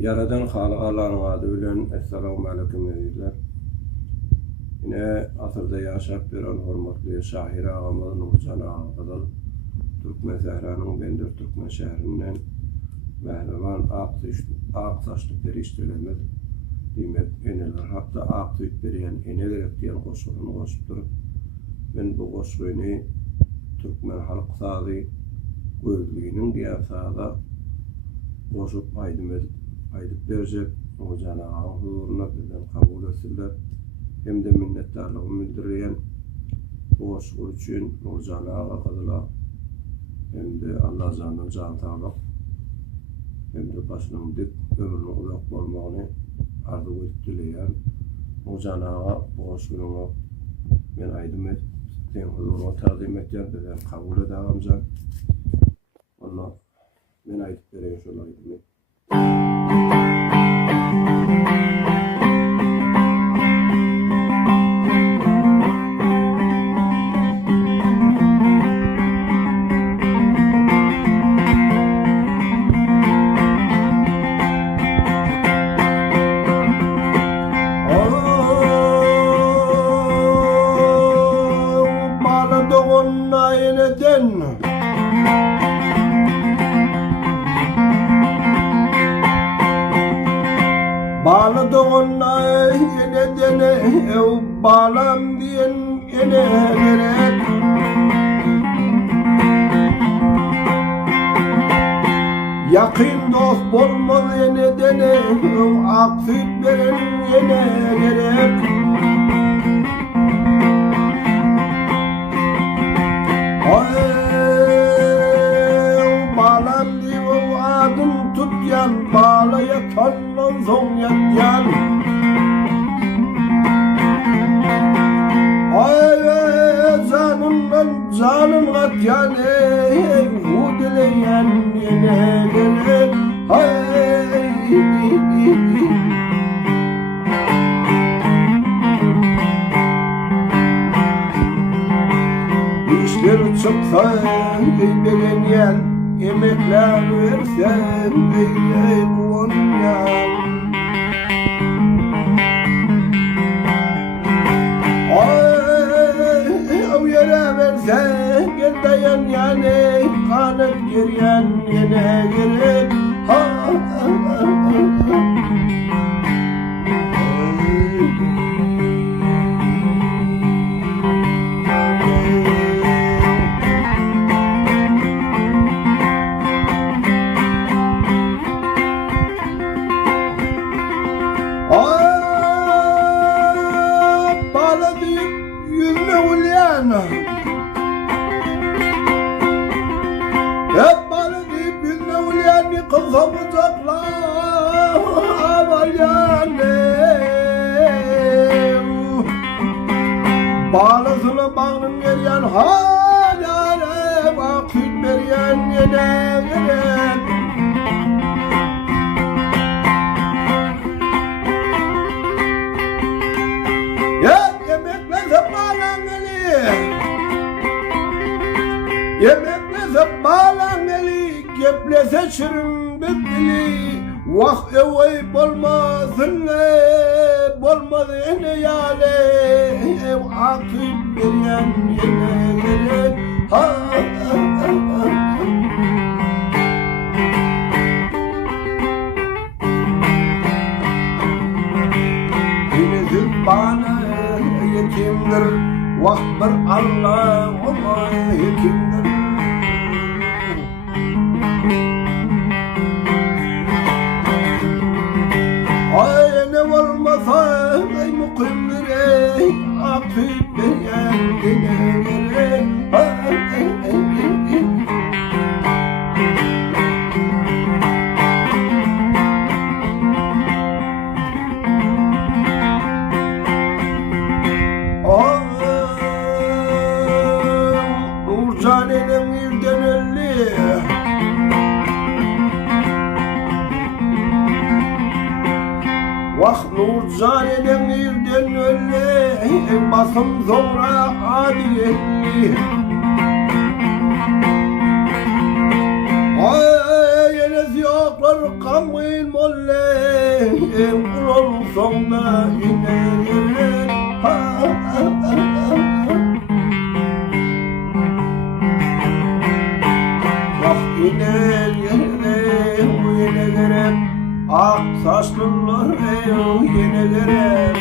Yaradan Halık Allah'ın adı bilen Esselamu Aleyküm dediler. Yine asırda yaşap bir hormatlı şahir ağamız Nurcan Ağa Kızıl Türkmen Zehra'nın Bendir Türkmen şehrinden Mehrivan Aksaçlı periştelerimiz Dimet eneler hatta Aktüyt beriyen eneler diyen koşulunu koşup durup ben bu koşulunu Türkmen halk sağlığı gözlüğünün diğer sağda koşup aydıp verecek o Cenab-ı huzuruna bizden kabul etsinler. Hem de minnettarlığımı bildiriyen bu koşul için o Cenab-ı Kızıl'a hem de Allah canına can sağlık hem de başının dik ömrünün uzak olmağını arzu edip dileyen o Cenab-ı bu koşulunu ben aydım et den huzuruna taqdim etken bizden kabul edağım can onu ben aydıp vereyim şunu aydım et. Bağlı doğunla yine dene bağlam diyen yine gerek yakın dost olmaz yine dene aksıt veren yine gerek bağlam diye adım tutyan bağlaya tanlan son yatyan ay canımdan canım katyan hu dileyen yine gerek ay işler çıksa bilen yer emekler versen ey Konya o yere versen gel dayan yani kanıp giryen yine gerek hep bana deyip yüzüne uleyenli kılsamayacaklar avalyanı bağlısına bağının geriyen halare vakit veriyen yine gerek yemekle bağlan Yemeklese bağlan eli, geplese şirin bitli vah evey bolmasın bolmaz ene yale ev akıp beriyen yine gerek Yine bana yetimdir vah bir Allah ona yetimdir ay ne olmasa ay mukimdir ey akıp beriyen yine gerek Nurcan'ın irden elli vah Nurcan'ın irden elli basım sonra adiyetli ay yenesi yoklar kamayın molle kul olsam da yine gelir. Bak yine gelir, yine gelir. Ak saçlılar yine gelir.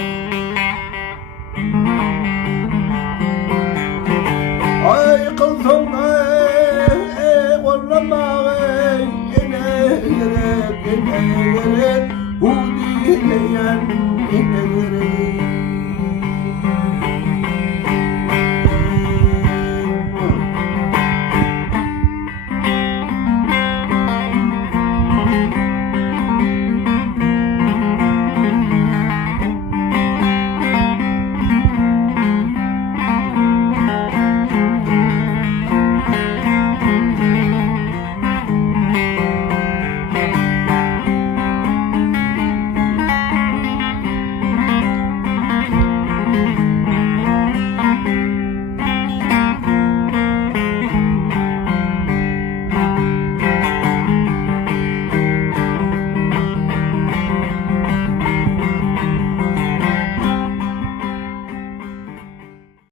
Ay kızım vallama yine gelir, yine gelir. Bu dileyen yine gelir.